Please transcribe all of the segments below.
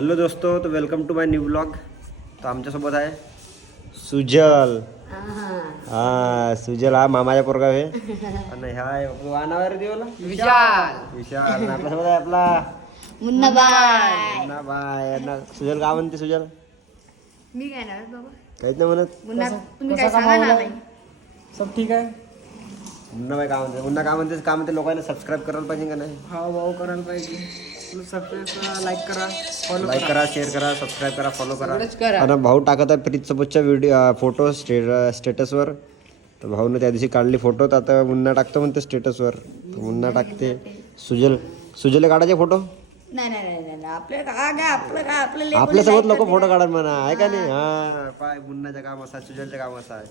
Hello दोस्तो, तो welcome to my new blog. तो आमच्यासोबत आहे सुजल. सुजल हा मामाचा पोरगा आहे. आणि हा नाव देवला विशाल. विशाल. आपल्यासोबत आहे आपला मुन्नाबाई. बाय. सुजल काय म्हणते सुजल? मी काय ना बाबा काहीच नाही म्हणत. मुन्ना, तुम्ही काय सांगा ना बाई. सब ठीक आहे. मुन्ना बाई काय म्हणते? मुन्ना काय म्हणते? काय म्हणते? लोकांना सबस्क्राईब करायला पाहिजे का नाही? हा भाऊ करायला पाहिजे. सबस्क्राईब लाईक करा, फॉलो लाईक करा, शेअर करा, सबस्क्राईब करा, फॉलो करा. करा. आणि भाऊ टाकत आहे प्रीत सोबतच्या व्हिडिओ फोटो स्टेटसवर. तर भाऊनं त्या दिवशी काढली फोटो, तर आता मुन्ना टाकतो म्हणते स्टेटसवर. मुन्ना टाकते. सुजल काढायचे फोटो. नाही नाही नाही नाही आपल्या काय आपल्याला आपल्यासोबत लोक फोटो काढत म्हणा, आहे का नाही? हा, पाय मुन्नाचं काम असं आहे, सुजलचं काम असं आहे.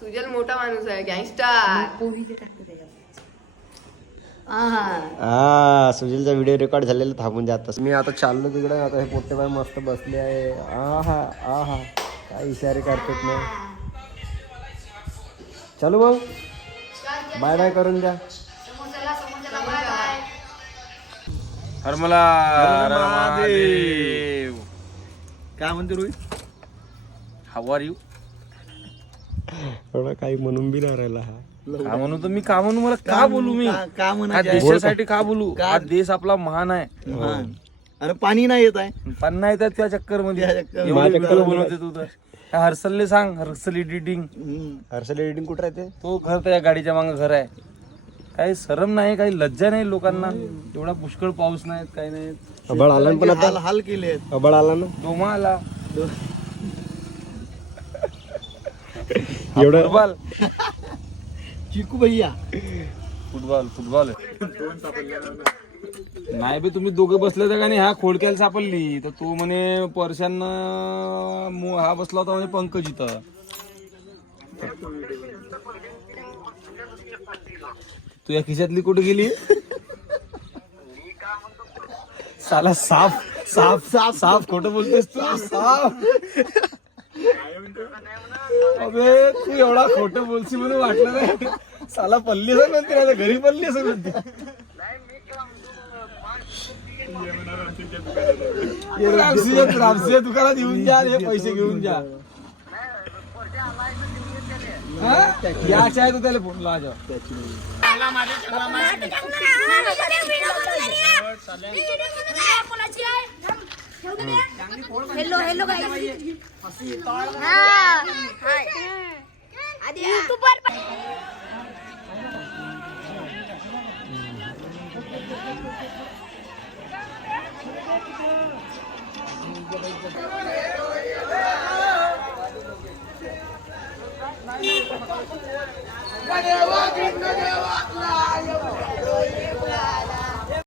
सुजल मोठा माणूस आहे, गँगस्टर. पोहीचे टाकतो त्याच्यात. हा हा, सुजलचा व्हिडिओ रेकॉर्ड झालेला थांबून जात. मी आता चाललो तिकडे. आता हे पोट्टे बाय मस्त बसले आहे. आहा काय इशारे करतात ना. चलो मग बाय बाय करून द्या. हर मला महादेव. काय म्हणते रोहित? How are you? थोडा काही म्हणून बी नाही राहिला हा. का म्हणू तर मी का म्हणू? मला का बोलू मी? हा देशासाठी का बोलू? हा देश आपला महान आहे. अरे पाणी नाही येत आहे. पण नाही तर त्या चक्कर मध्ये एवढे video बनवते तू तर. त्या हर्षलले सांग, हर्षल एडिटिंग. हर्षल एडिटिंग कुठं राहते? तो घर त्या गाडीच्या मागं घर आहे. काही शरम नाही, काही लज्जा नाही लोकांना. एवढा पुष्कळ पाऊस नाही, काही नाही. अबळ आला ना, पण आता हाल केले. अबळ आला ना. डोमा आला. एवढं फुटबॉल चिकू भैया. फुटबॉल नाही बे, तुम्ही दोघे बसले तर का नाही, ह्या खोडक्याला सापडली तर तो म्हणे परशान हा बसला होता म्हणे पंकज इथं. तू या खिशातली कुठे गेली? साला साफ खोटं बोलतेस तू. साफ. अबे तू एवढा खोटं बोलशी म्हणून वाटलं नाही. साला पल्ली असं म्हणते ना, घरी पल्ली असं म्हणते. रामसिंह दुकानात येऊन जा, हे पैसे घेऊन जा. याच्या आहे तो त्याला फोन लावा. Hello hello